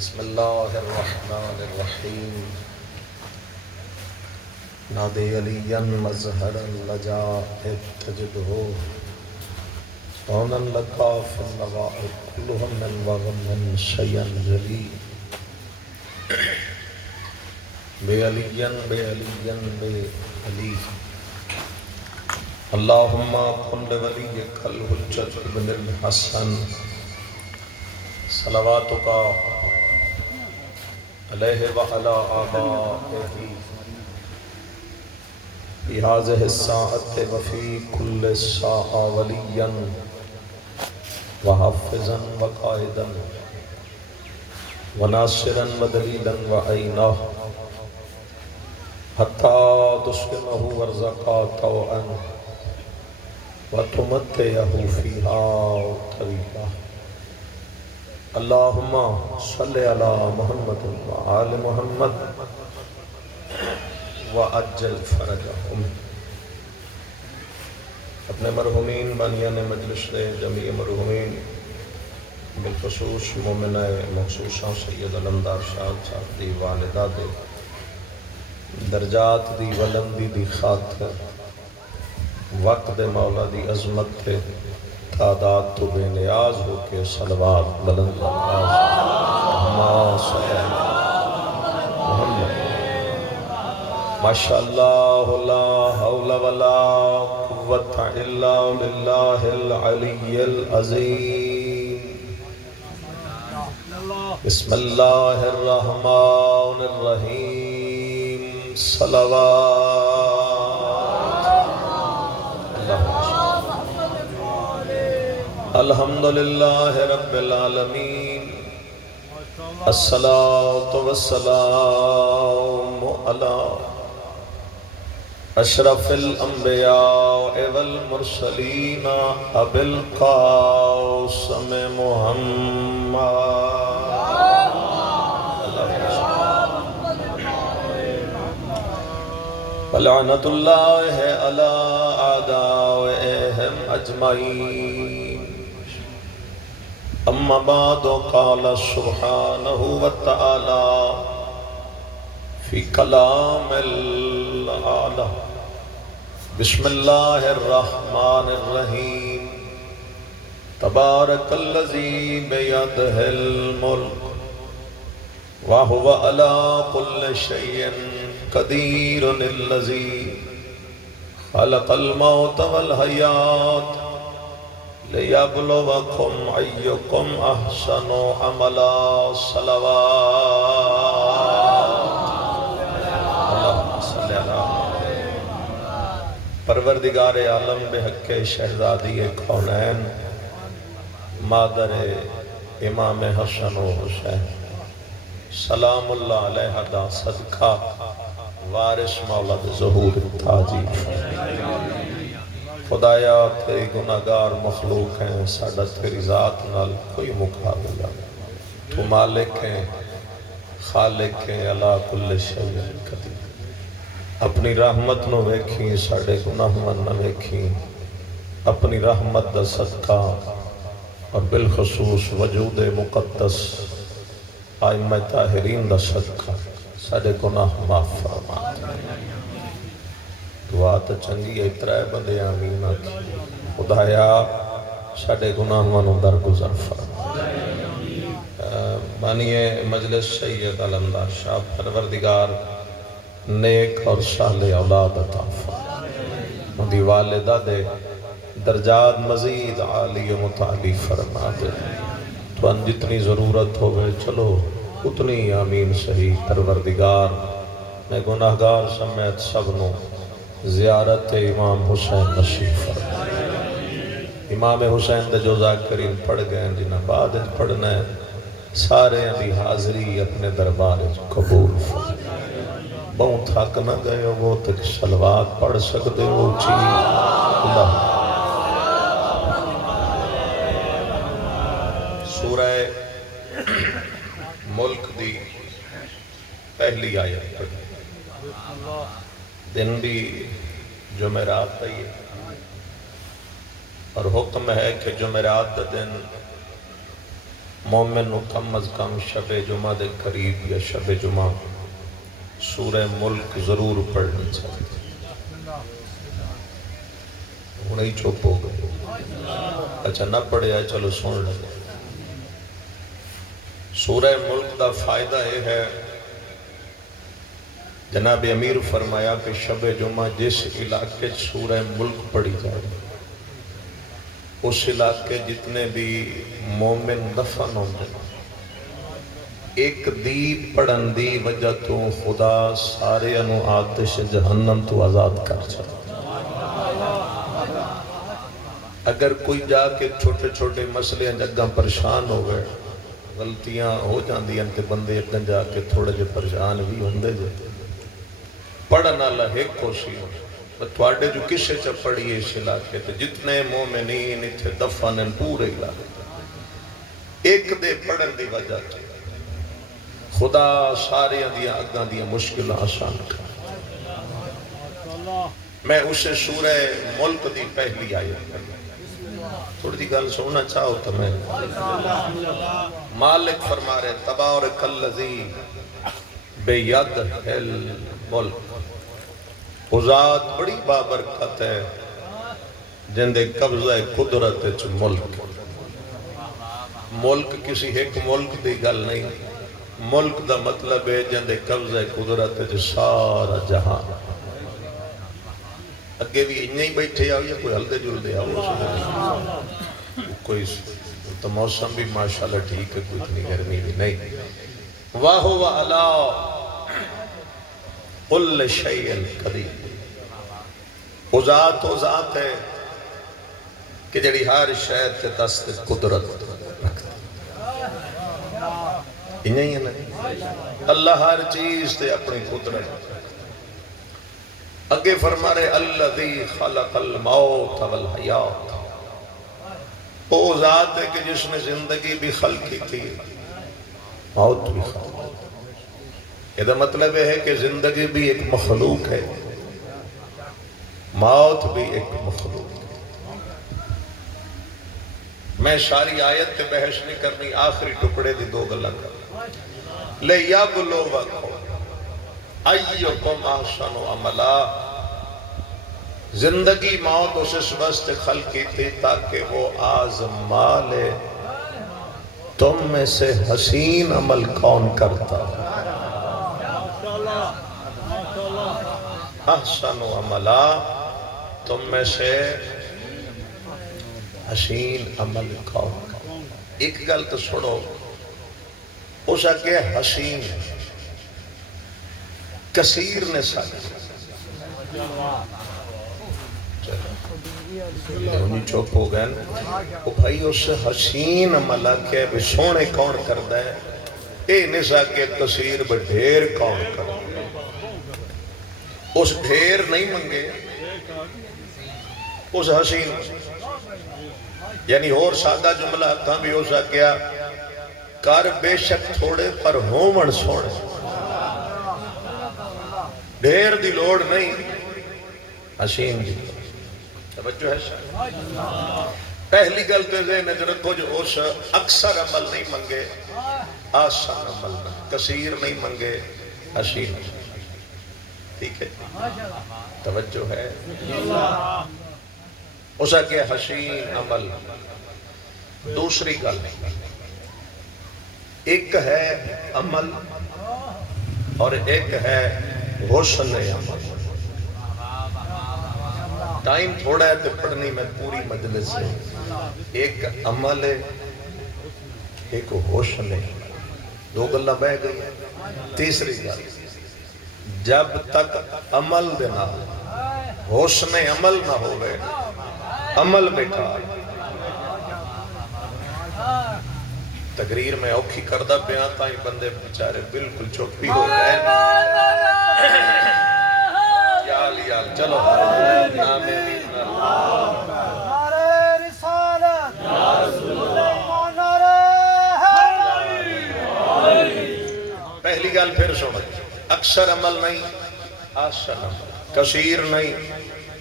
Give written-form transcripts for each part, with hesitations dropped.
بسم اللہ الرحمن الرحیم نادی علی مظہرا لجا تجدہ عونا لکا فی النوائب کلہم من وغم شیئا جلی بے علی بے علی بے علی اللہم کن لولیک الحجت ابن الحسن صلواتک علیہ وعلا آبائہ فی هذه الساعة وفی کل ساعة ولیا وحافظا وقائدا وناصرا ودلیلا وعینا حتی تسکنہ ورزقا طوعا وتمتعہ فیہا طویلا اللہم صلی علی محمد وآل محمد وعجل فرجہم۔ اپنے مرحومین بانیان مجلس دے جمیع مرحومین بالخصوص مومنہ مخصوصہ سید علمدار صاحب صاحب دی والدہ دے درجات دی ولندی دی خاطر وقت دے مولا دی عظمت تے تعداد تو بے نیاز ہو کے صلوات بلند محمد ماشاءاللہ لا حول ولا قوة الا باللہ العلی العظیم بسم اللہ الرحمن الرحیم صلوات الحمدللہ رب العالمین الصلاة والسلام علی اشرف الانبیاء والمرسلین ابی القاسم محمد لعنت اللہ علی اعدائہم اجمعین اما بعد قال سبحانہ وتعالی فی کلام العالی بسم اللہ الرحمن الرحیم تبارک الذی بیدہ الملک وہو علی کل شیء قدیر الذی خلق الموت والحیات لِيَبْلُوَكُمْ أَيُّكُمْ أَحْسَنُ عَمَلًا صلوات اللہم صلی اللہ پروردگار عالم بحق شہزادی کونین مادر امام حسن و حسین سلام اللہ علیہ دا صدقہ وارث مولد ظہور تاجی خدایا تیری گناہگار مخلوق ہیں ساڑھا تیری ذات نال کوئی مقابلہ تو مالک ہیں خالق ہیں علا کل شیء قدیر اپنی رحمت نو ویکھیں ساڑھے گناہ من نہ ویکھیں اپنی رحمت دا صدقہ اور بالخصوص وجود مقدس آئمہ طاہرین دا صدقہ ساڑھے گناہ معاف فرما دعا تا چنگی اترائے بندے آمین آکھی خدایا ساڑھے گناہ منو درگزر فرما بانیے مجلس سید علمدار شاہ پروردگار نیک اور صالح اولاد عطا فرما دی والدہ دے درجات مزید عالی متعالی فرما دے تو ان جتنی ضرورت ہوئے چلو اتنی آمین صحیح پروردگار میں گناہگار سمیت سبنوں زیارت امام حسین نصیب فرما امام حسین دے جو ذاکرین پڑھ گئے ہیں جنہاں بعد پڑھنا ہے سارے دی حاضری اپنے دربار قبول فرما بہت تھک نہ گئے ہو وہ تک صلوات پڑھ سکتے ہو چی اللہ سورہ ملک دی پہلی آیت پڑھ دن بھی جمعرات پہ اور حکم ہے کہ جمعرات دن مومن نو کم از کم شب جمعہ دے قریب یا شب جمعہ سورہ ملک ضرور پڑھنی چاہیے. ہوں ہی چپ ہو گئے. اچھا نہ پڑھیا چلو سن لے. سورہ ملک دا فائدہ یہ ہے، جناب امیر فرمایا کہ شب جمعہ جس علاقے سورہ ملک پڑھی جائے اس علاقے جتنے بھی مومن دفن ہوندے ایک دی پڑھن دی وجہ تو خدا سارے انو آتش جہنم تو آزاد کر چاہتا. اگر کوئی جا کے چھوٹے چھوٹے مسئلے جگہ پریشان ہو گئے، غلطیاں ہو جاندی ہیں کہ بندے اگر جا کے تھوڑے جو پریشان بھی ہوندے جو پڑھنا لہک کوشی ہو. تواڈے جو کسے چا پڑھیے اس علاقے تے جتنے مومنین اتھے دفن پورے علاقے ایک دے پڑھن دی وجہ تے خدا سارے دیا اگاں دیا مشکل آسان کر. میں اسے سورہ ملک دی پہلی آیت کر تھوڑی دی گل سننا چاہو تو میں مالک فرما رہے تبارک الذی بید الملک. وہ ذات بڑی بابرکت ہے جندے قبضہ قدرت چ ملک. ملک کسی ایک ملک دی گل نہیں، ملک دا مطلب ہے جندے قبضہ قدرت چ سارا جہان. اگے بھی انہیں ہی بیٹھے آؤ یا کوئی ہلدے جلدے آؤ، کوئی تو موسم بھی ماشاءاللہ ٹھیک ہے، کوئی اتنی گرمی بھی نہیں. وَهُوَ عَلَىٰ كُلِّ شَيْءٍ قَدِيرٌ. وہ ذات ہے کہ جڑی ہر شاید کے دست قدرت رکھتا. انہیں ہی نہیں اللہ ہر چیز تے اپنی قدرت. اگے فرما رہے الذی خلق الموت والحیات. وہ ذات ہے کہ جس نے زندگی بھی خلق کی تھی موت بھی خلق. یہ مطلب ہے کہ زندگی بھی ایک مخلوق ہے، موت بھی ایک مخلوق ہے. میں ساری آیت کے بحث نہیں کرنی، آخری ٹکڑے دی دو گلاں کرنی. لِيَبْلُوَكُمْ اَيُّكُمْ أَحْسَنُ عَمَلًا. زندگی موت اس واسطے خلق کی تھی تاکہ وہ آزما لے تم میں سے حسین عمل کون کرتا. احسن عملا، تم میں سے حسین عمل کون. ایک گل تو سنو، اس کے حسین کثیر نے ساتھ انہیں چوپ ہو گئے. وہ بھائی اس سے حسین عملہ کہ بھی سونے کون کردہ ہے، اے نسا کے کثیر بھی ڈھیر کون کردہ ہے. اس ڈھیر نہیں منگے اس حسین، یعنی اور سادہ جملہ تھا بھی ہو سکیا کر بے شک تھوڑے پر ہومن سونے. ڈھیر دی لوڑ نہیں، حسین دی توجہ ہے. پہلی گل تو ذہن میں رکھو جو اس اکثر عمل نہیں منگے، آسان عمل نہ، کثیر نہیں منگے، حسین. ٹھیک ہے توجہ ہے. اس کے حسین عمل. دوسری گل ایک ہے عمل اور ایک ہے حسن عمل. ٹائم تھوڑا ہے تو پڑھنی میں پوری مجلس ہے. ایک عمل ہے ایک حسن ہے. دو گلہ بہ گئی. تیسری گل جب تک عمل دینا حسن عمل نہ ہوئے عمل بیکار. تقریر میں اوکھی کردہ بیان تائیں بندے بیچارے بالکل چوپی ہو گئے. یال چلو نام پہلی گل پھر سمجھ. اکثر عمل نہیں، آسان عمل. کثیر نہیں،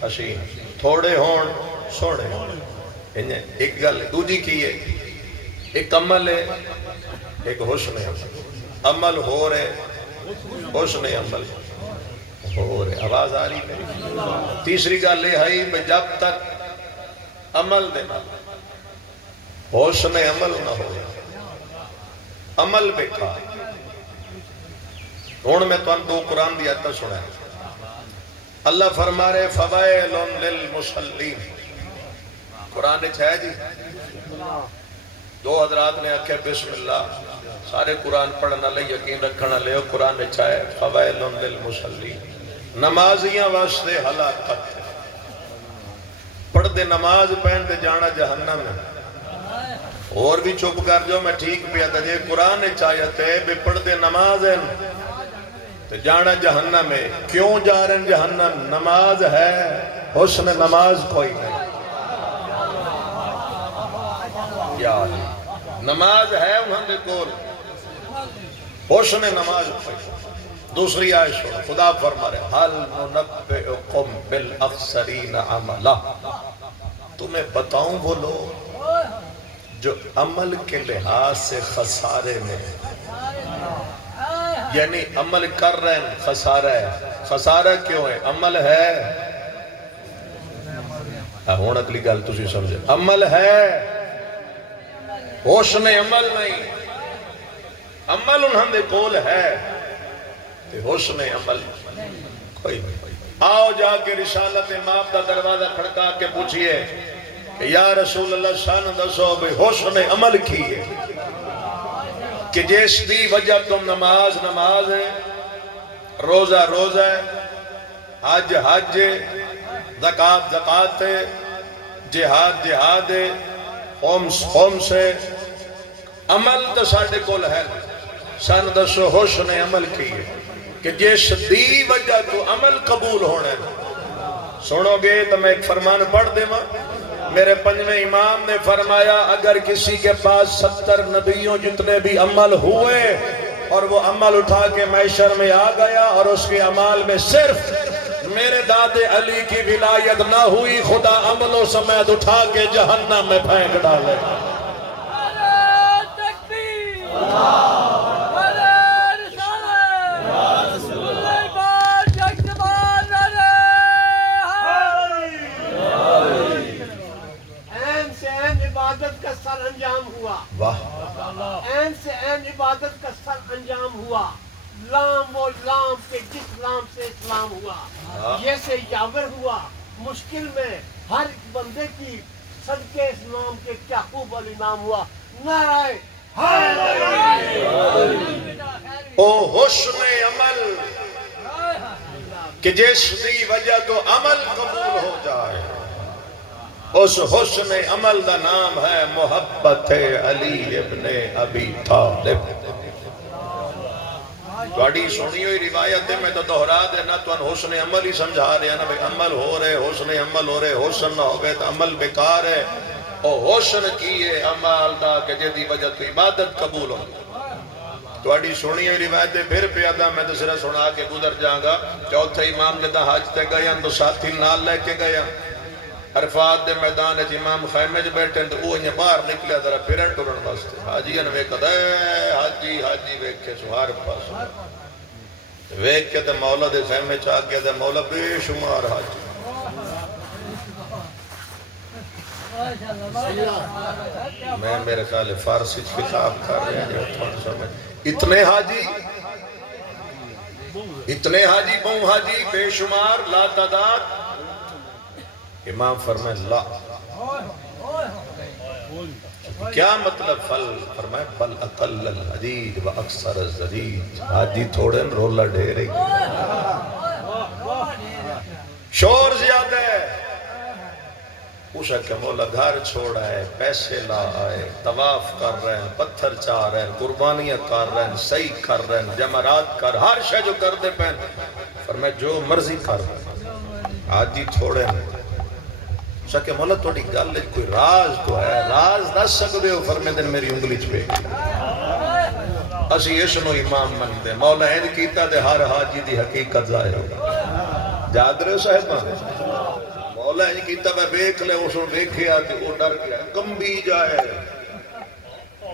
حسین. تھوڑے ہون سوڑے ہون. ایک گل دوجی کی ہے ایک عمل ہے، ایک حسن عمل۔ عمل ہو رہے، حسن عمل ہو رہے۔ آواز آ رہی ہے؟ تیسری گل یہ ہے جب تک عمل دینا حسن عمل نہ ہو، عمل بیکار۔ ہوں میں تمہیں دو قرآن دی آیت سنا۔ اللہ فرما رہے فویل للمصلین، قرآن ہے جی۔ دو حضرات نے آکھے بسم اللہ، سارے قرآن پڑھنا لے یقین رکھنا لے، قرآن ہے فویل للمصلین، نمازیاں واسطے ہلاکت۔ پڑھ دے نماز پہن دے جانا جہنم ہے۔ اور بھی چپ کر جو میں ٹھیک پہ آتا جے قرآن چاہیت ہے بے پڑھ دے نماز ہے تو جانا جہنم ہے۔ کیوں جا رہے ہیں جہنم؟ نماز ہے، حسن نماز کوئی نہیں۔ یا نماز ہے انہوں نے کول، حسن نماز کوئی نہیں۔ دوسری آیت سنو، خدا فرما رہے حل ننبئکم بالاخسرین عملا، تمہیں بتاؤں وہ لوگ جو عمل کے لحاظ سے خسارے میں، یعنی عمل کر رہے ہیں خسارہ ہے۔ خسارہ کیوں ہے؟ عمل ہے، ہون اگلی گل تسی سمجھے، عمل ہے، حسن عمل نہیں۔ عمل انہوں نے کول ہے، حسن عمل کوئی نہیں۔ آؤ جا کے رسالت امام دا دروازہ کھڑکا کے پوچھئے کہ یا رسول اللہ سان دسو بے حسن عمل کیے کہ جس دی وجہ تم نماز نماز ہے، روزہ روزہ ہے، حج حج ہے، زکاة زکاة ہے، جہاد جہاد ہے، خمس خمس ہے۔ عمل تو ساڑھے کول ہے، سان دسو حسن عمل کیے کہ جس دی وجہ تو عمل قبول ہونے۔ سنو گے تو میں ایک فرمان پڑھ دے ماں۔ میرے پنجویں امام نے فرمایا اگر کسی کے پاس 70 نبیوں جتنے بھی عمل ہوئے اور وہ عمل اٹھا کے محشر میں آ گیا اور اس کے عمال میں صرف میرے داد علی کی ولایت نہ ہوئی، خدا عملوں سمیت اٹھا کے جہنم میں پھینک ڈالے۔ سر انجام ہوا، این سے این عبادت کا سر انجام ہوا، لام و لام کے جس لام سے اسلام ہوا، یہ سے یاور ہوا، مشکل میں ہر ایک بندے کی صدقے اسلام کے کیا خوب الانعام ہوا۔ نعرہ او حسن عمل کہ جس دی وجہ تو عمل قبول ہو جائے، اس حسن عمل دا نام ہے محبت علی ابن ابی طالب۔ بڑی سنی ہوئی روایت ہے، میں تو دہرا دینا تو ان حسن عمل ہی سمجھا رہے ہیں نا بھئی عمل ہو رہے، حسن عمل ہو رہے، حسن نہ ہو گئے تو عمل بیکار ہے۔ اور حسن کیے عمل دا کہ جدی وجہ تو عبادت قبول ہو۔ تو اڈی سنی ہوئی روایت ہے، پھر پیادا میں تو صرف سنا کے گزر جاؤں گا۔ چوتھے امام جدہ حج تے گئے تو ساتھی نال لے کے گئے، عرفات دے میدان ہے امام خیمے جو بیٹھے تو وہ انہیں باہر نکلیا ذرا پھرن ٹورن واسطے، حاجی نے ویکھا دے حاجی حاجی ویکھے سوار پاس ویکھ کے تے مولا دے خیمے چاہ گیا تے مولا بے شمار حاجی۔ میں میرے خیال فارسی خطاب کر رہے ہیں، اتنے حاجی بہو حاجی بے شمار لا تعداد۔ امام فرمائے لا، کیا مطلب؟ فل فرمائے بل اقل الحدید و اکثر الزدید، حاجی تھوڑے رولہ ڈھیرے شور زیادہ ہے۔ پوچھا کہ مولا گھر چھوڑا ہے، پیسے لا آئے، طواف کر رہے ہیں، پتھر چاہ رہے ہیں، قربانیاں کر رہے ہیں، صحیح کر رہے ہیں، جمرات کر، ہر شے جو کر دے پہن۔ فرمائے جو مرضی کر رہے ہیں، حاجی تھوڑے ہیں۔ کہ مولا توڑی گل کوئی راز تو ہے، راز دس سکتے ہو؟ فرمائے دن میری انگلی چھپے اسی اسنو امام من دے، مولا این کیتا دے ہر حاجی دی حقیقت ظاہر ہو۔ جاد رہے ہو صاحب؟ مولا این کیتا بے بیک لے اسنو بیکھے آتے وہ ڈر گیا کمبی جائے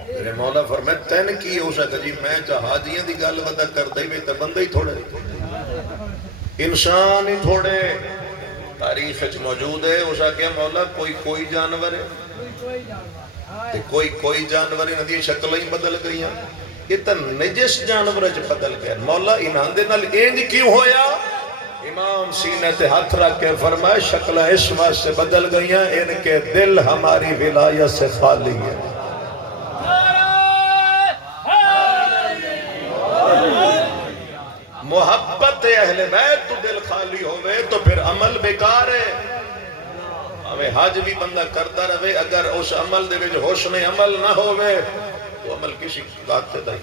میرے مولا فرمائے تین کی ہو سکتا جی میں حاجیاں دی گل ودا کردا ہی تے بندے ہی تھوڑے انسان ہی تھوڑے تاریخ وچ موجود ہے اس آگیا مولا کوئی جانور ہے کوئی جانور ہے ندی شکل ہی بدل گئی یہ تو نجس جانور وچ بدل گیا مولا انہاں دے نال انج کیوں ہویا امام سینے تے ہاتھ رکھ کے فرمائے شکل اس واسطے بدل گئیاں ان کے دل ہماری ولایت سے خالی ہے محبت اہل بیت تو دل خالی ہوئے تو پھر عمل بیکار ہے ہمیں حج بھی بندہ کرتا رہے اگر اس عمل دے وچ حسن عمل نہ ہوئے تو عمل کسی بات سے دائی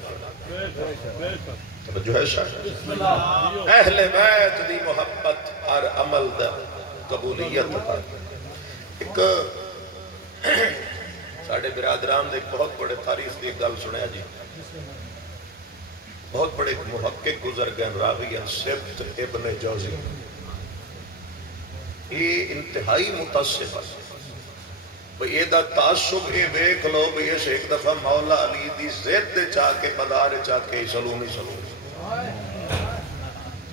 جو ہے شاید اہل بیت دی محبت ہر عمل دا قبولیت دا ایک ساڑھے برادران دے بہت بڑے تاریخ دی گل سنیا جی بہت بڑے محقق گزر گئے راوی سبت ابن جوزی یہ انتہائی متصف ہے بھئی یہ دا تعصب یہ بیک لو بھئی یہ ایک دفعہ مولا علی دی زید دے چاہ کے بدار چاہ کے سلونی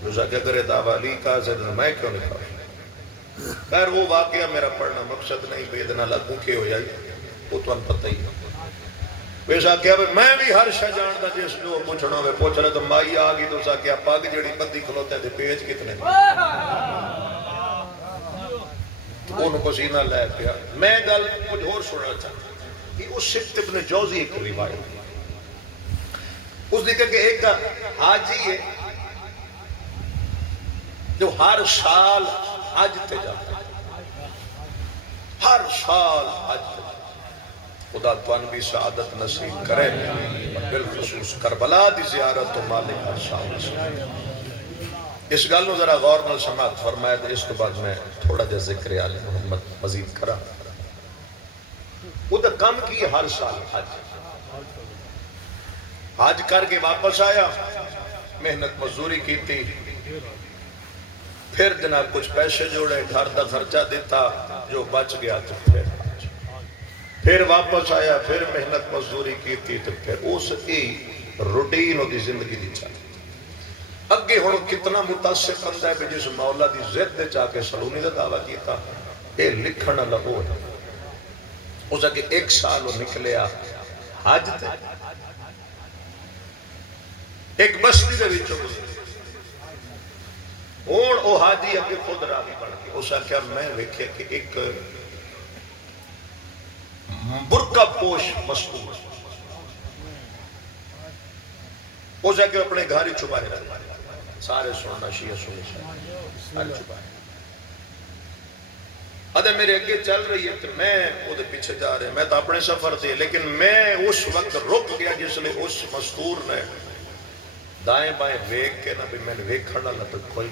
جو کہ اگر دعویٰ علی کا زید میں کیوں نہیں کہا خیر وہ واقعہ میرا پڑھنا مقصد نہیں بیدنا لگوں کے ہو جائی وہ تو ان پتہ ہی ویسا کیا میں بھی ہر شہ جانتا جس جو پوچھنا ہوئے پوچھ رہے تو مائی آگی تو سا کیا پاک جڑی بدی کھلوتے تھے پیج کتنے تو ان کو سینہ لے پیا میں گل کچھ اور سننا چاہتا یہ اس سبت ابن جوزی ایک روایت اس دیکھا کہ ایک حاجی ہے جو ہر سال حج تے جاتا ہے ہر سال حج تے جاتا خدا توان بھی سعادت نصیب کرے اور بالخصوص کربلا دی زیارت و مالک شاہ اس گل ذرا غور نال سماعت فرمائے تو اس کے بعد میں تھوڑا جا ذکر آل محمد مزید کرا وہ دا کم کی ہر سال حج کر کے واپس آیا محنت مزدوری کی تھی پھر جناب کچھ پیسے جوڑے گھر دا خرچہ دیتا جو بچ گیا تو پھر واپس آیا پھر محنت مزدوری کی تھی تو پھر اس کی روٹین ہوتی زندگی دی چاہتی اگے ہوں کتنا متاثر بندہ ہے جس مولا دی زد دے چاہ کے سلونی دا دعویٰ کیتا اے لکھنا لگو ہے اس اگے ایک سال وہ نکلیا حج تے ایک بستی دے وچوں ہوں وہ حاجی اگے خود راوی بن کے اس آخیا میں ویکھیا کہ ایک برقع پوش مستور وہ جا کے اپنے گھر ہی چھپائے رہے سارے سننا شیعہ سنی سارے چھپائے ادھے میرے اگے چل رہی ہے کہ میں وہ دے پیچھے جا رہے ہیں میں تو اپنے سفر دے لیکن میں اس وقت رک گیا جس نے اس مستور نے دائیں بائیں ویک کے نا بھی میں نے ویک کھڑا نہ تو کوئی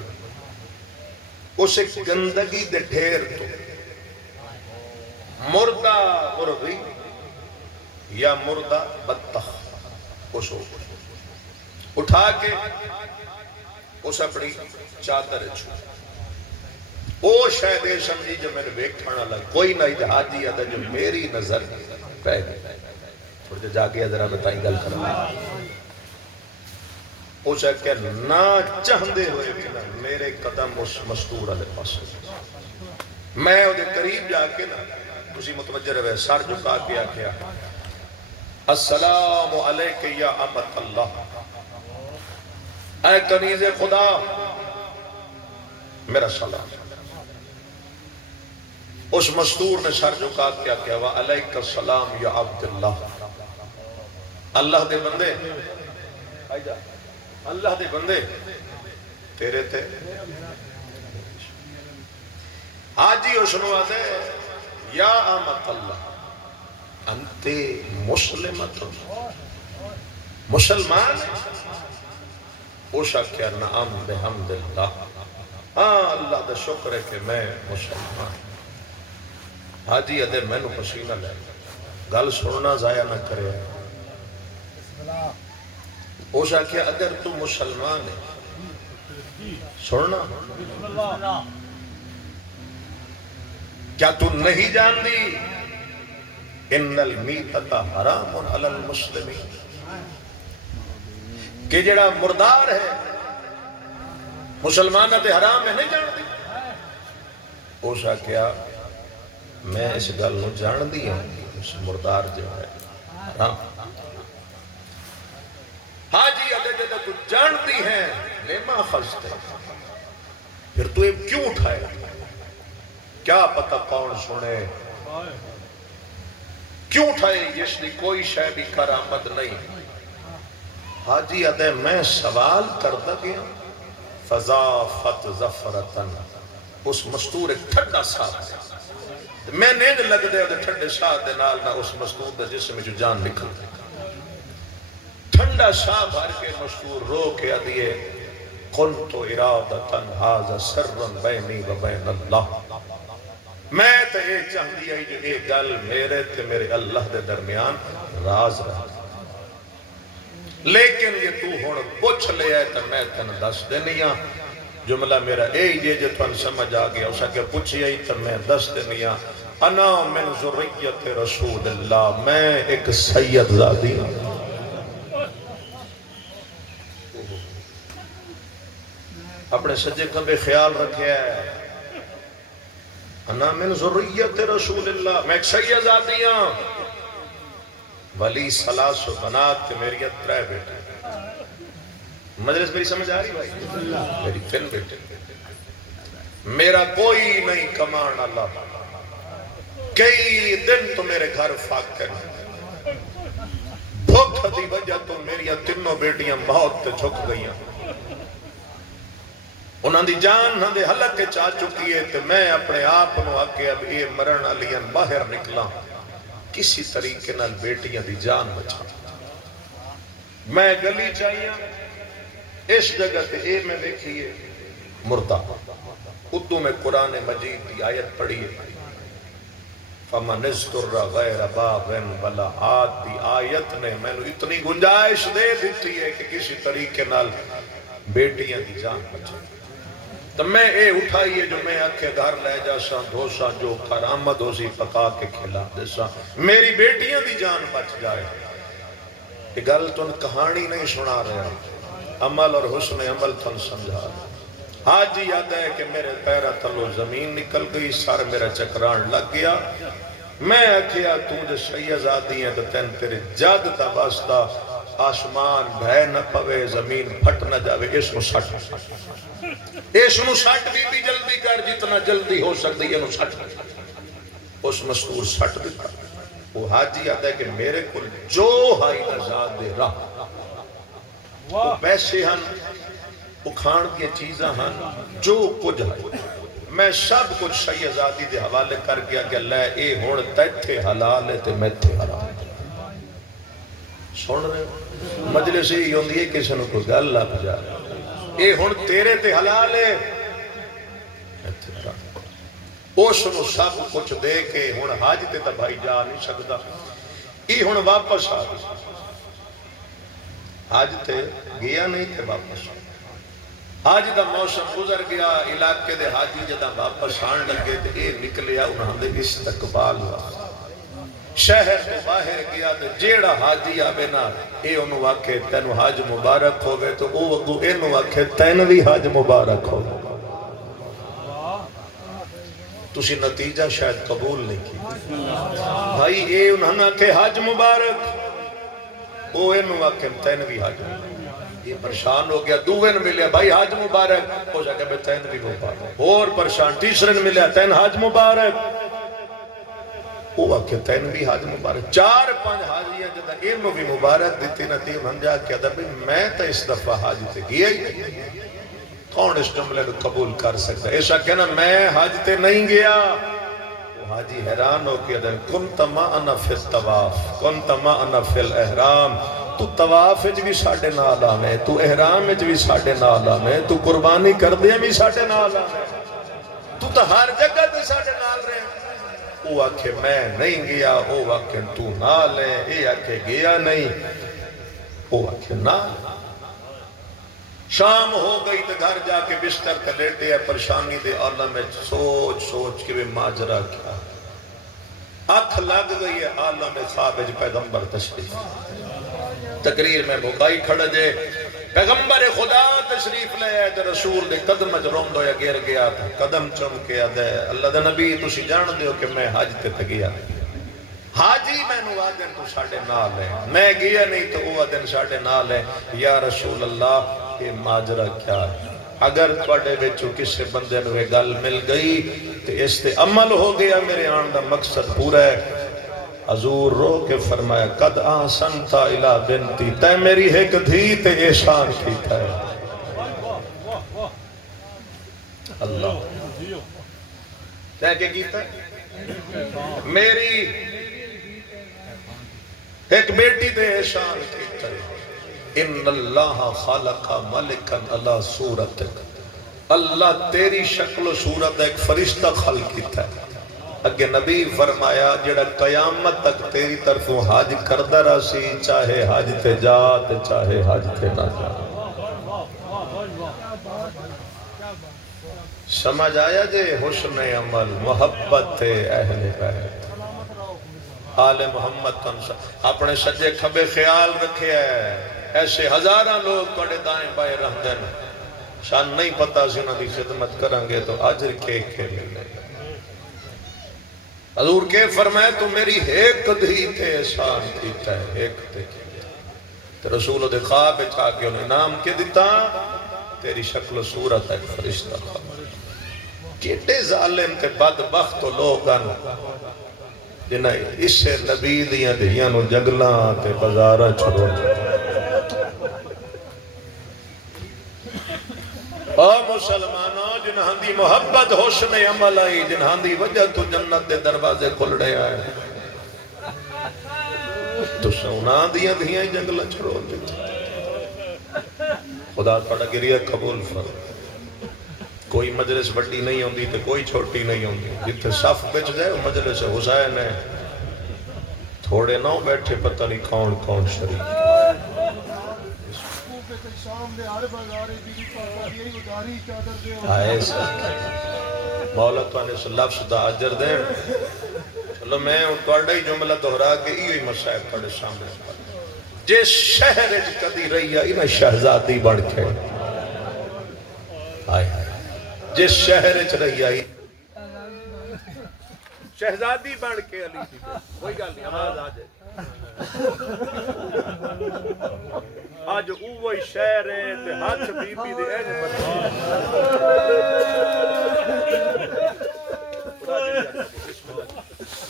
اسے گندگی دے ڈھیر تو مردہ مرغی یا مردہ بطخ اس اٹھا کے اس اپنی چادر چھو او شاید یہ سمجھی جو میں نے ویکھنا لگ کوئی نہ حاجی ہے جو میری نظر پہ گئی تھوڑے جو جا کے ذرا بتائیں گل کرنا او شاید کہ نہ چاہندے ہوئے بھی نہ میرے قدم اس مستور علیہ پاس میں وہ قریب جا کے نا اسی متوجہ رہے سر جھکا کے آکھیا السلام علیک یا امت اللہ اے کنیز خدا میرا سلام اس مستور نے سر جھکا کے آکھیا وعلیک السلام یا عبداللہ اللہ دے بندے اللہ دے بندے تیرے تے آجی اس نے آتے یا آمت اللہ انتے مسلمت مسلمان اوشا کیا نعم بحمد اللہ ہاں اللہ دا شکر ہے کہ میں مسلمان حاجی ادھے میں نو پسینہ لے گل سننا ضائع نہ کرے اوشا کیا اگر تو مسلمان ہے سننا کیا تو نہیں جان دی ان المیتۃ حرام علی المسلمین، کہ جڑا مردار ہے مسلمانہ تے حرام ہے نہیں جان دی. اس آکھیا میں اس گل نو جان دی ہوں اس مردار جو ہے حرام. حاجی اگر جدہ تو جانتی ہے لیما خزتے، پھر تو یہ کیوں اٹھائے؟ کیا پتہ کون سنے، کیوں اٹھائے؟ جس نے کوئی شے بھی کرامت نہیں. حاجی ادے میں سوال کرتا گیا. فضافت زفرتن، اس مستور ایک ٹھڈا ساتھ ہے، میں نیند لگ دے اور ٹھڈے ساتھ دے نال نہ اس مستور دے جسم میں جو جان نکل دے. ٹھنڈا سا بھر کے مستور رو کے ادیے قلت ارادتن ھذا سر بینی و بین اللہ، میں تے اے چاہتی ہے جو اے گل میرے تے میرے اللہ دے درمیان راز رہا، لیکن یہ تو ہون پوچھ لے آئے تو میں تن دس دنیا. جملہ میرا اے جو تن سمجھ آگیا اسا کہ پوچھی آئی تو میں دس دنیا. انا من ذریت رسول اللہ، میں ایک سید زادی ہوں. اپنے سجے کبھی خیال رکھے ہے. انا من ذریت رسول اللہ، میں ایک سید زادی ہوں. ولی سلاس و بنات کے میری اترائے بیٹے. مجلس میری سمجھ آ رہی بھائی؟ میری تین بیٹے، میرا کوئی نہیں کمان اللہ. کئی دن تو میرے گھر فاقر، بھوک دی وجہ تو میری تینوں بیٹیاں موت تے جھک گئیاں. انہاں دی جان ہاں دے حلق کے چاہ چکی ہے تو میں اپنے آپ نو آکے اب یہ مرن علیاں باہر نکلا، کسی طریقے نال بیٹیاں دی جان بچا. میں گلی چاہیے اس جگہ تے اے میں دیکھئے مردہ. اردو میں قرآن مجید کی آیت پڑھی ہے فَمَنِ اضْطُرَّ غَيْرَ بَاغٍ وَلَا عَادٍ. دی آیت نے میں نے اتنی گنجائش دے دیتی ہے کہ کسی طریقے نال بیٹیاں دی جان بچا. تو میں اے اٹھائیے جو میں آکھے گھر لے جاسا دھوسا جو کرامت ہو سی پکا کے کھلا دیسا میری بیٹیاں دی جان بچ جائے. یہ گل تن کہانی نہیں سنا رہا، عمل اور حسن عمل تن سمجھا رہا. آج یاد ہے کہ میرے پیرہ تلو زمین نکل گئی، سر میرا چکران لگ گیا. میں آکھیا تو جو شیعزادی ہیں تو تین تیرے جاد تا واسطہ آسمان بھے نہ پوے زمین پھٹ نہ جاوے. اس نو سٹ، اس نو سٹ بھی جلدی کر جتنا جلدی ہو سکتی ہے نو سٹ. اس مستور سٹ بھی کر. وہ حاجی یاد ہے کہ میرے کو جو ہائی نزاد دے رہا، وہ پیسے ہن اکھان کی چیزاں ہن جو کچھ ہے، میں سب کچھ شیعزادی دے حوالے کر گیا کہ اللہ اے ہون تیتھے حلال ہے تے میں تھے حرام. سن رہے ہو مجلس ہی ہوندی ہے کسی نے کوئی گل لگ جا اے ہون تیرے تے حلال ہے میں تھے حرام. اس نو سب کچھ دے کے ہون حاج تے تا بھائی جا نہیں سکتا. ای ہون واپس آ گیا، حاج تے گیا نہیں تے واپس آ. حاج دا موسم گزر گیا، علاقے دے حاجی جدا واپس آن لگے تے اے نکلیا انہاں دے استقبال ہوا. شہر تو باہر گیا تے جیڑا حاجی آوے نا اے انہوں آکھے تینو حاج مبارک ہوئے تو او اگو انہوں آکھے تین بھی حاج مبارک ہو. تسی نتیجہ شاید قبول نہیں کی بھائی. اے انہوں آکھے حاج مبارک، او انہوں آکھے تین بھی حاج مبارک. یہ پریشان ہو گیا. دوویں ملیا بھائی حاج مبارک، ہو جا کہ تین بھی مبارک. اور پریشان تیسرے ملیا تین حاج مبارک، وہ آکھے تین بھی حاج مبارک. چار پانچ حاجیاں جدا انہوں بھی مبارک دیتی نا تیم ہم جا کے ادھر میں تا اس دفعہ حاج تے گیا ہی نہیں. کون اس جملے کو قبول کر سکتا ہے؟ ایسا کہنا میں حاج تے نہیں گیا. وہ حاجی حیران ہو کے ادھر کنت معنا فی الطواف کنت معنا فی الاحرام. تو طواف وچ بھی ساڈے نال آویں، تو احرام وچ بھی ساڈے نال آویں، تو قربانی کردے بھی ساڈے نال آویں، تو تا ہر جگہ تے ساڈے نال رہے. وہ آکھے میں نہیں گیا، وہ آکھے تو نال ہے، یہ آکھے گیا نہیں، وہ آکھے نال. شام ہو گئی تو گھر جا کے بستر کا لیٹے ہے پریشانی دے عالم میں سوچ سوچ کے وہ ماجرہ کیا. اکھ لگ گئی ہے عالم خواب پیغمبر تشریف تقریر میں مکائی کھڑا جے پیغمبر خدا تشریف لے آئے تے رسول دے قدم اچ روندو یا گر گیا تھا قدم چم کے آدھے اللہ دے نبی تسی جان دیو کہ میں حج تے گیا حاجی میں نو آدھن تو ساڑھے نال ہے میں گیا نہیں تو وہ آدھن ساڑھے نال ہے یا رسول اللہ یہ ماجرہ کیا ہے اگر تواڈے وچوں کسے بندے نو گل مل گئی تے اس تے عمل ہو گیا میرے آن دا مقصد پورا ہے حضور رو کے فرمایا قد آسنتا الہ بنتی تے میری ایک دھی تے احسان کیتا ہے اللہ تے کیا کیتا ہے میری ایک بیٹی تے احسان کیتا ہے ان اللہ خالق ملکا اللہ صورتک اللہ تیری شکل و صورت ایک فرشتہ خلق کیتا ہے اگے نبی فرمایا جڑا قیامت تک تیری طرفوں حج کردہ رہی چاہے حج تے جات چاہے حج تے نہ جا سمجھ آیا جے حسن عمل محبت اہل بیت آل محمد تنسا اپنے سجے کھبے خیال رکھے ہے ایسے ہزاراں لوگ توڑے دائیں بائیں رہ دیں شان نہیں پتا سی انہوں دی خدمت کرنگے تو اجر کے لے لے حضور کے فرمائے تو میری ایک دھی تے احسان کیتا ہے ایک تے تے رسول دے خواب چاہ کے انہیں نام کے دیتا تیری شکل و صورت ایک فرشتہ خواب کیٹے ظالم تے بدبخت لوگاں جنہیں اس سے نبی دیاں دیاں نو جگلاں تے بازاراں چھوڑ او مسلمانوں جنہاں دی محبت حسن عمل آئی جنہاں دی وجہ تو جنت دے دروازے کھل رہے آئے تو سونا دیا دیا جنگلہ چھوڑ دیتا خدا پڑا گریہ قبول فرما کوئی مجلس بڑی نہیں ہوندی تے کوئی چھوٹی نہیں ہوندی جتنے صف بچ جائے وہ مجلس حسین ہے تھوڑے نہ بیٹھے پتہ نہیں کون کون شریک مولا تو آنے سے لفظ دا عجر دے چلو میں توڑا ہی جملہ دہرا کے ہی مسائب توڑے سامنے جس شہر کدی رہی ہے انہیں شہزادی بڑھ کے جس شہر رہی ہے شہزادی بڑھ کے علی تھی کوئی گل نہیں آواز آ جائے آج اوہی شہر ہے تے ہاتھ بی بی دے ایج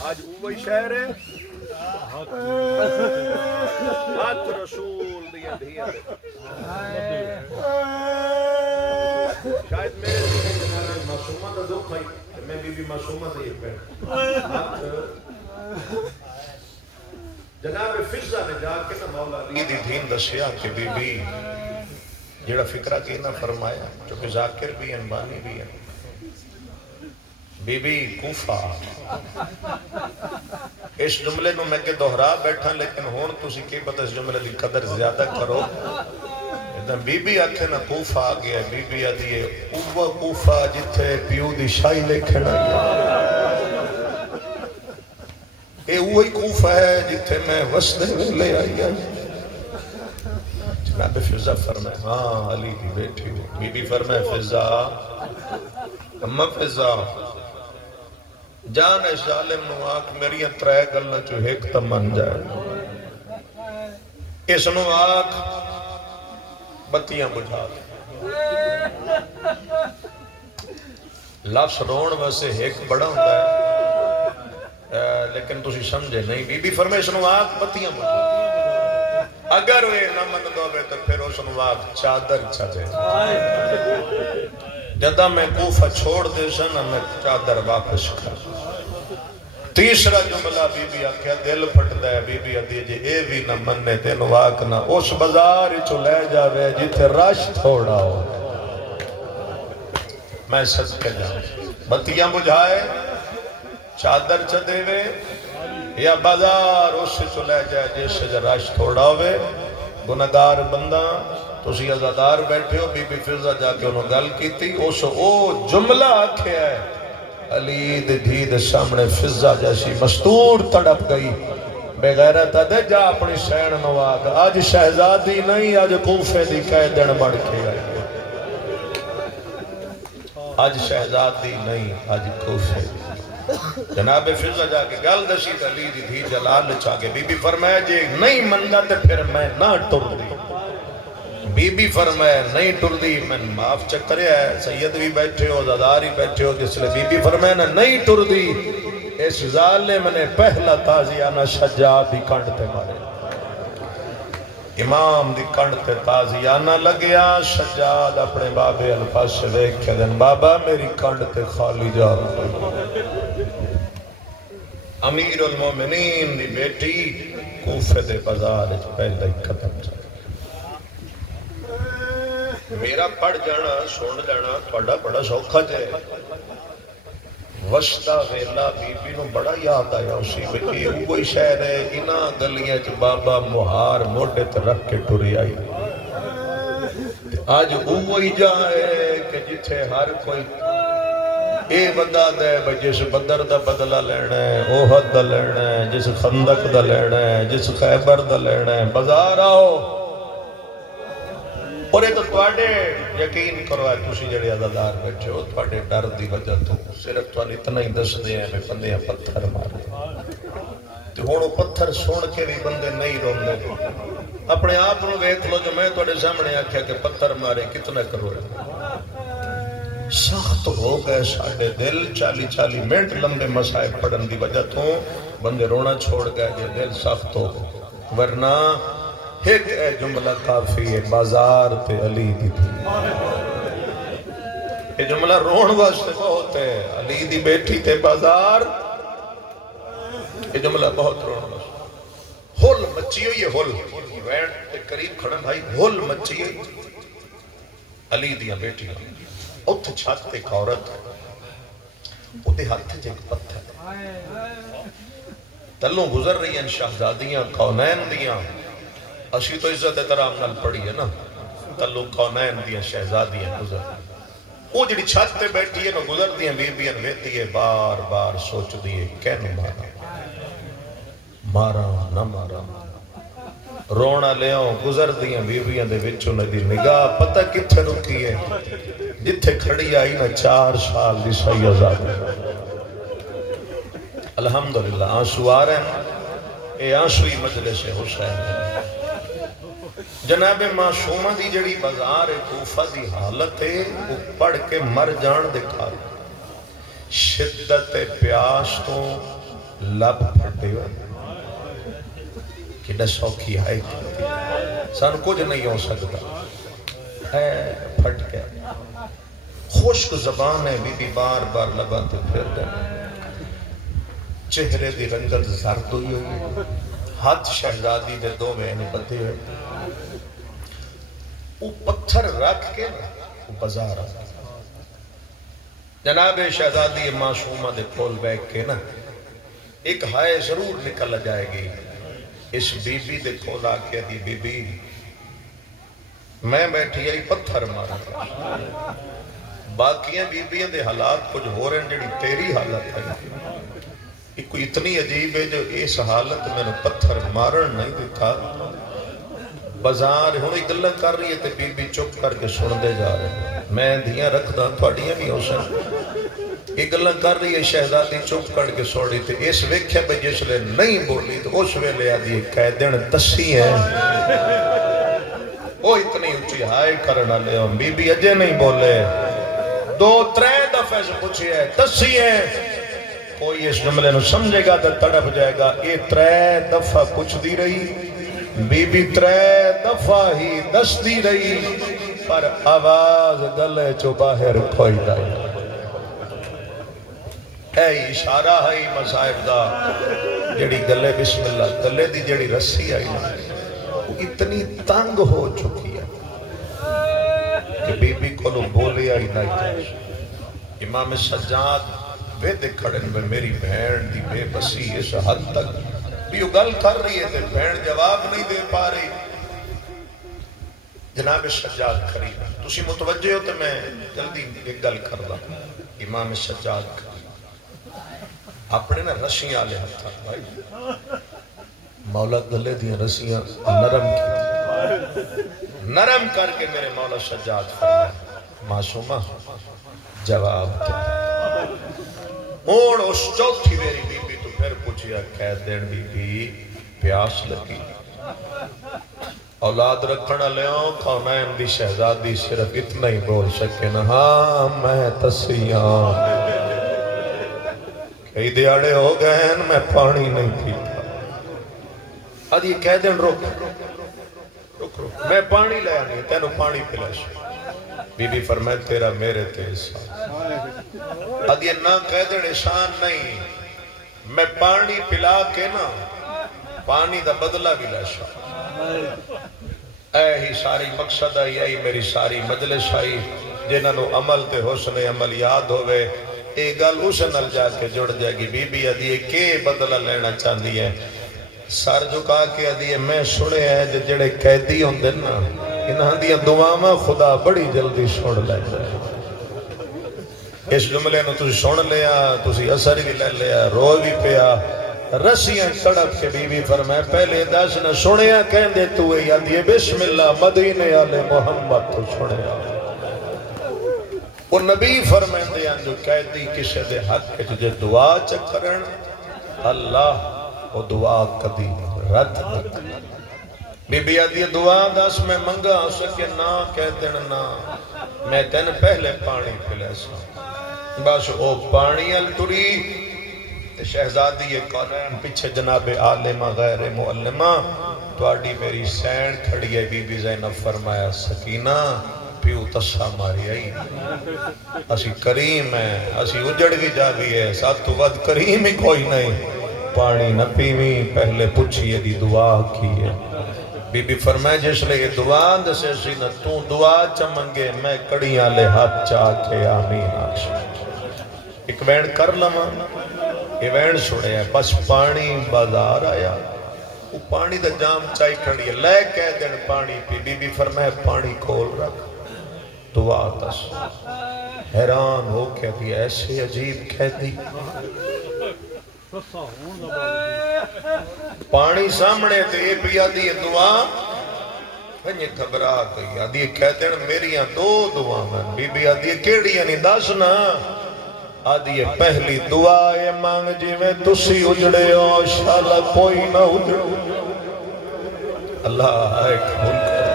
آج اوہی شہر ہے ہاتھ رسول دیا دیا شاید میرے معصومہ دا دکھ ہے میں بی بی معصومہ دے پہ جناب فضہ نے جا کے نا مولا علی دی دین دسیا کہ بی بی جڑا فکرہ کی نہ فرمایا چونکہ ذاکر بھی ہیں بانی بھی ہیں بی بی کوفہ اس جملے نو میں کہ دہرا بیٹھا لیکن ہون تسی کی پتہ اس جملے دی قدر زیادہ کرو بی بی آکھے نا کوفہ آ گیا بی بی آدھیے اوہ کوفہ جتھے پیو دی شاہی لکھنا اے وہی کوفہ ہے جتھے میں وسدے میں لے آئی جناب فضہ فرمائے ہاں علی کی بیٹھی ہو بی بی فرمائے فضہ اما فضہ جان ظالم نو آکھ میری اترائے گلنا چو ایک تمن جائے اس نو آکھ بتیاں بجھا دے لفظ رون ویسے ایک بڑا ہوتا ہے لیکن تسی سمجھے نہیں بی بی فرمائے اس نو آکھ بتیاں بجھا اگر وہ نہ من دو بے تو پھر اس نو آکھ چادر چاہے جدہ میں کوفہ چھوڑ دے سن میں چادر واپس کر تیسرا جملہ بی بی آکھیا دل پھٹ دے بی بی آدھی جی اے بھی نہ مننے تینو آکھنا اس بازار چو لے جاوے جتے رش تھوڑا ہو میں صدقے جاؤں بتیاں بجھائے چادر چدے وے یا بازار اس چو لے جائے جیسے رش تھوڑا ہوئے گناہگار بندہ تسی ازادار بیٹھے ہو بی بی فضہ جا کے انہوں گل کی تھی اس او جملہ آکھیا ہے علی دی دھی دے سامنے فضا جیسی مستور تڑپ گئی بے غیرت دے جا اپنی سین نواگ آج شہزادی نہیں آج کوفے دی قیدن بڑھ کے آئی آج شہزادی نہیں آج کوفے دی جناب فضا جا کے گل دسی علی دی دھی جلال چاہ کے بی بی فرمایا جی نہیں مندا تے پھر میں نہ ٹر دی بی بی فرمایا نہیں ٹر دی میں معاف چکریا ہے سید بھی بیٹھے ہو زادار ہی بیٹھے ہو جس لئے بی بی فرمایا نہیں ٹر دی اس ظالم نے پہلا تازیانہ شجاعت دی کنڈ تے مارے امام دی کنڈ تے تازیانہ لگیا شجاعت اپنے بابے الفاظ سے دیکھ کے دن بابا میری کنڈ تے خالی جا رہا امیر المومنین دی بیٹی کوفے دے بازار پہلے ہی قدم چاہے میرا پڑھ جانا سن جانا تھوڑا بڑا سوکھا جائے وشتہ ویلا بی بی نو بڑا یاد آیا اسی بکی کوئی شہر ہے انہاں گلیاں چ بابا مہار موٹے تے رکھ کے ٹری آئی آج وہی جائے کہ جتھے ہر کوئی اے بندہ دے جس بدر دا بدلہ لینا ہے اوہد دا لینا ہے جس خندق دا لینا ہے جس خیبر دا لینا ہے بازار آؤ اور یہ تو تواڈے یقین کرو ہے تسی جڑے عزادار بیٹھے ہو تواڈے ڈر دی وجہ تو صرف تواڈے اتنا ہی دس دے ہیں میں بندے پتھر مارے تے ہن وہ پتھر سن کے بھی بندے نہیں روندے اپنے آپ نو ویکھ لو جو میں تواڈے سامنے آکھیا کہ پتھر مارے کتنا کرو سخت ہو گئے ساڈے دل 40 منٹ لمبے مسائل پڑھن دی وجہ تو بندے رونا چھوڑ گئے جے دل سخت ہو ورنہ ایک جملہ کافی ہے بازار تے علی دی تھی یہ جملہ رون واسطے بہت ہے علی دی بیٹھی تے بازار یہ جملہ بہت رون واسطے ہل مچی ہوئی ہے ہل وین تے قریب کھڑا بھائی ہل مچی ہے علی دیا بیٹھی اتھ چھت ایک عورت اُتے ہاتھ ایک پتھر تلوں گزر رہی ہیں شہزادیاں کونین دیاں اسی تو عزت احترام نال پڑھی ہے نا تلو کونین دیاں شہزادیاں گزر وہ جڑی چھت تے بیٹھی ہے نا گزر دیاں بی بیاں ویتی ہے بار بار سوچ دیئے کہنو مارا نہ مارا رونا لے آؤں گزر دیاں بی بیاں دے وچوں نے دی نگاہ پتہ کتھے رکی ہے جتھے کھڑی آئی نا 4 سال دی سیدہ الحمدللہ آنسو آ رہے ہیں اے آنسوی مجلس حسین جناب معصومہ دی جڑی بازار کوفہ دی حالت ہے وہ پڑھ کے مر جان دکھا شدت پیاس تو لب پھٹے ہوئے کہ سوکھی آئی سان کچھ نہیں ہو سکتا اے پھٹ گیا خشک زبان ہے بی بی بار بار لبان تے پھر دے چہرے دی رنگت زرد ہوئی ہوئی ہاتھ شہزادی دے دو مہینے بدے ہوئے وہ پتھر رکھ کے وہ بازار آتا جناب شہزادی معصومہ دے کھول بیٹھ کے نا ایک ہائے ضرور نکل جائے گی اس بی بی دے کھول آ کے دی بی بی میں بیٹھی آئی پتھر مارا باقیاں بی بیاں دے حالات کچھ ہو رہے ہیں جڑی تیری حالت ہے کوئی اتنی عجیب ہے جو اس حالت میں پتھر مارن نہیں دیتا بازار ہونی گلہ کر رہی ہے تے بی بی چپ کر کے سن دے جا رہے ہیں میں دھیاں رکھ دا تھوڑیاں بھی ہو سن یہ گلہ کر رہی ہے شہزادی چپ کر کے سن رہی تھے اس ویکھے بے جس لئے نہیں بولی تو اس وے لے آدھی قیدن تسی ہیں وہ اتنی اچھی ہائے کرنا لے ہوں بی بی اجے نہیں بولے 2-3 دفعہ سے پوچھی ہے تسی ہیں کوئی اس جملے نو سمجھے گا تو تڑپ جائے گا یہ 3 دفعہ پوچھ دی رہی بی بی 3 دفعہ ہی دس دی رہی پر آواز گلے چو باہر کھوئی جائے اے اشارہ ہے مصائب دا جڑی گلے بسم اللہ گلے دی جڑی رسی آئی نا وہ اتنی تنگ ہو چکی ہے کہ بی بی کو لو بولے آئی نہیں امام سجاد ویدے کھڑے میں میری بہن دی بے بسی اس حد تک بھی وہ گل کر رہی ہے بہن جواب نہیں دے پا رہی جناب سجاد کھڑی تسی متوجہ ہو تو میں جلدی ایک گل کر دا امام سجاد کھڑی اپنے نا رسیاں لے ہتھا بھائی مولا گلے دیاں رسیاں نرم کر کے میرے مولا سجاد فرمائے معصومہ جواب کیا اور اس چوتھی میری بی بی تو پھر پوچھیا کہہ دین بی بی پیاس لگی اولاد رکھنا لیوں کونین دی شہزادی صرف اتنا ہی بول سکے نا ہاں میں تسیاں کئی دیاڑے ہو گئے ہیں میں پانی نہیں پیتا اب یہ کہہ دیں رک میں پانی لیا نہیں تینو پانی پلاش بی بی فرمائے تیرا میرے تے احسان اب یہ نہ کہہ دیں احسان نہیں میں پانی پلا کے نا پانی دا بدلہ بھی لاشا اے ہی ساری مقصد آئی اے میری ساری مجلس آئی جنہاں نو عمل تے حسن عمل یاد ہوئے ایک گل حسن ال جا کے جڑ جائے گی بی بی ادھیے کے بدلہ لینا چاہتی ہے سر جھکا کے ادھیے میں سنے ہیں جڑے قیدی ہوں دن نا انہاں دیاں دعاواں خدا بڑی جلدی سن لے جائے اس جملے نو تسی سن لیا تسی اثر بھی لے لیا رو بھی پیا رسیاں تڑپ کے بی بی فرمائے پہلے دس نہ سنیا کہن دے تو ہے یاد یہ بسم اللہ مدینے آلے محمد تو سنیا وہ نبی فرمائے دیا جو قیدی کسے دے حق کے تجھے دعا چکرن اللہ وہ دعا کبھی رد نہ بی بی آدھی دعا دس میں منگا ہو سکے نہ کہتے نا میں تین پہلے پانی پلے سا بس او پانی الٹری شہزادی کونین پیچھے جناب عالمہ غیر معلمہ توڑی میری سین کھڑی ہے بی بی زینب فرمایا سکینہ پیو تسا ماری آئی اسی کریم ہے اسی اجڑ بھی جا بھی ہے ساتھ تو ود کریم ہی کوئی نہیں پانی نہ پیویں پہلے پوچھئے دی دعا کی ہے بی بی فرمائے جس لئے یہ دعا دسے سی نہ تو دعا چمنگے میں کڑیاں لے ہاتھ چاہ کے آمین آشا ایک وین کر لما یہ وین سنے ہے بس پانی بازار آیا وہ پانی دا جام چاہی کھڑی ہے لے کہہ دین پانی پی بی بی فرمائے پانی کھول رکھ دعا دس حیران ہو کہہ دی ایسے عجیب کہہ دی پانی سامنے دے پیا دی دعا یہ گھبرا گئی آدھی کہتے ہیں میری دو دعا میں بی بی آدھی کیڑی یعنی دس نا آدھی پہلی دعا یہ مانگ جی میں تسی اجڑے ہو شالا کوئی نہ اجڑے اللہ ایک کھول کر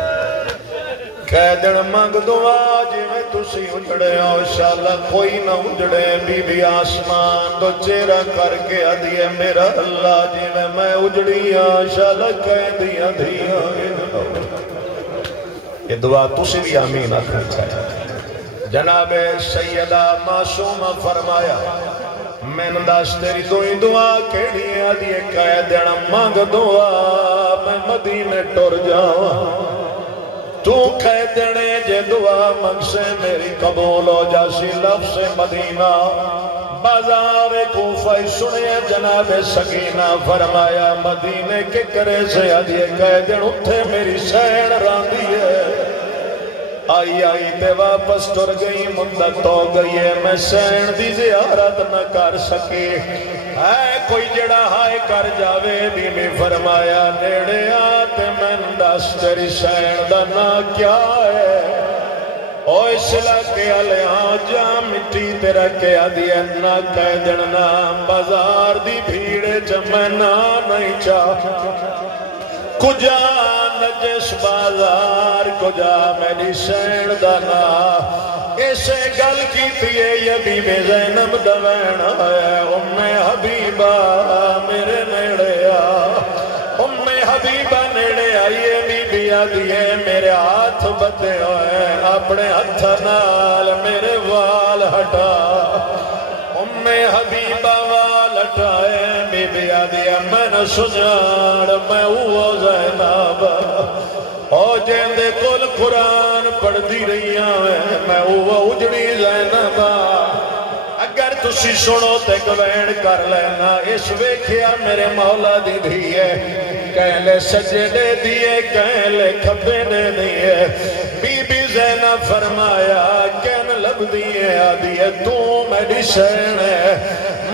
کہہ دن مانگ دعا جی میں تسی اجڑے ہو شالا کوئی نہ اجڑے بی بی آسمان تو چیرہ کر کے آدھی میرا اللہ جی میں اجڑی ہاں شالا کہہ دیا دیا یہ دعا تسی بھی آمین آخر چاہے جناب سیدہ معصومہ فرمایا میں نداس تیری دوئی دعا کیڑی ہے آدھی کہہ دینا مانگ دعا میں مدینے ٹور جاؤں تو کہہ دینے جے دعا مانگ سے میری قبول ہو جاسی لفظ مدینہ بازار کوفہ سنے جناب سکینہ فرمایا مدینے کے کرے سے آدھی کہہ دینا اتھے میری سین راندی ہے آئی آئی تے واپس ٹر گئی مدت ہو گئی ہے میں سین دی زیارت نہ کر سکے اے کوئی جڑا ہائے کر جاوے بی بی فرمایا نیڑے آتے میں دس تیری سین دا نا کیا ہے او اس علاقے علیہاں جا مٹی تیرا کیا دیا نا کہہ دننا بازار دی بھیڑے جمعنا نہیں چاہ کجا نجس بازار کجا میری سین دانا اسے گل کی تیئے یہ بی بی زینب دوین ہے حبیبہ میرے نیڑے حبیبہ نیڑے آئیے بی بی آدھیے میرے ہاتھ بتے ہوئے اپنے ہاتھ نال میرے وال ہٹا حبیبہ وال ہٹائے بی بی آدھیے میں نہ سجاڑ میں وہ زینب او جیندے کل قرآن پڑھ دی رہی ہیں میں وہ اجڑی زینب اگر تسی سنو تے گوین کر لینا اس ویکھیا میرے مولا دی دھیے کہلے سجدے دیئے کہلے کھبے نے دیئے بی بی زینب فرمایا کہن لب دیئے آدھیے تو میری سین ہے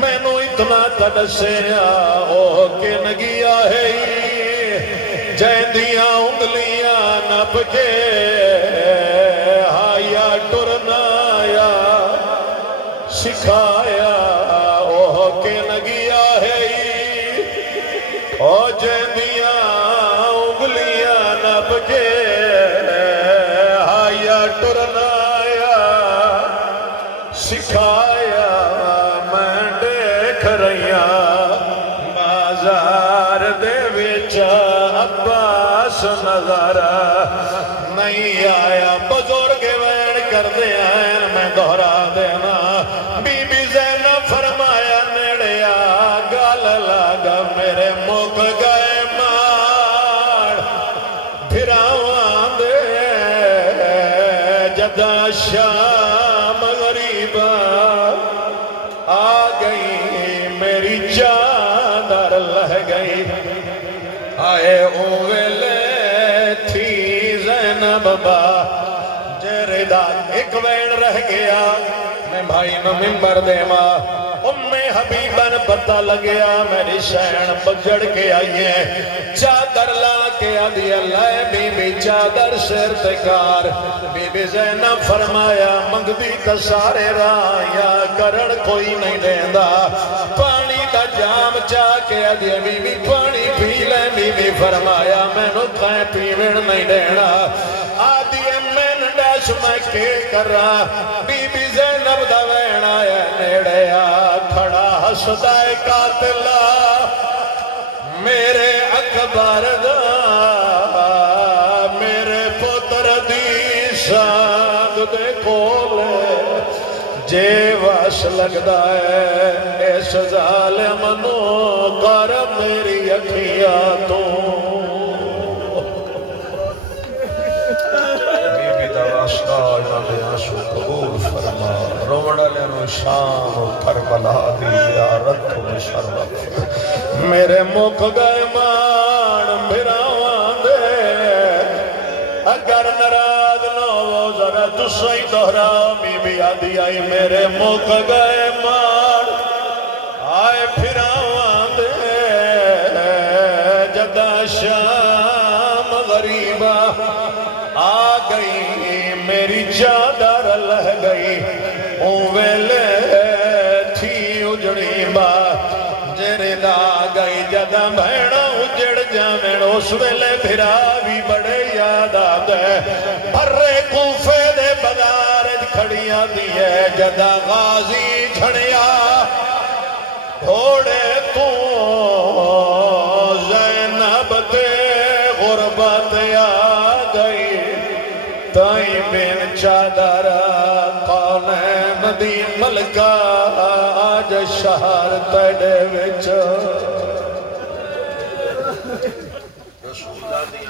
میں نو اتنا تدسیا او کہ نگیا ہے جیندیاں انگلیاں نپ کے ہایا ٹرنا یا سکھایا او کہ نگیا ہے او جیندیاں انگلیاں نپ کے ہایا ٹرنا یا سکھایا میں دیکھ رہیا بازار دے وچ عباس نظر نہیں آیا بزرگ وین کر دے ہیں میں دہرا دینا بی بی زینب فرمایا نیڑیا گال لگا میرے مک گئے مار پھراواں دے جدا شام غریبا آ گئی میری چادر لہ گئی آئے اویلے تھی زینب با جردہ ایک وین رہ گیا میں بھائی نو ممبر دے ماں حبیبن پتہ لگیا میری شین بجڑ کے آئیے چادر لا کے آدھی اللہ بی بی چادر شیر تکار بی بی زینب فرمایا منگدی تسارے رایا کرن کوئی نہیں دیندہ پانی دا جام چاہ کے آدھی بی بی پانی پی لے بی بی فرمایا میں نو کھائیں پیوڑ نہیں دینا آدھی میں نڈاش میں کے کر رہا بی بی زینب دا وین آیا نیڑے کھڑا حسدائے قاتلہ میرے اکبر دا میرے پتر دی سانگ دے کولے جے واش لگدا ہے اس ظالم نو کر میری اکھیاں تو بی بی دا واسطہ امام عاشو قبول فرما رومڑا لینو شام و کربلا دی زیارت کو مشرف میرے مک گئے مان بھراوان دے اگر نراز نو وہ ذرا تسائی دہرا بی بی آدھی آئی میرے مک گئے مان آئے بھراوان دے جدا شام غریبہ آ گئی میری چادر لہ گئی اویلے تھی اجڑی با جردہ گئی جدہ بھیڑا اجڑ جامن اس ویلے بھرا بھی بڑے یاد آدھے بھرے کوفے دے بازارج کھڑیاں دیئے جدہ غازی جھڑیا گھوڑے تو زینب تے غربت آ گئی تائیں بین چادر قونین دی ملکہ آج شہر تیڑے وچ رسول اللہ دی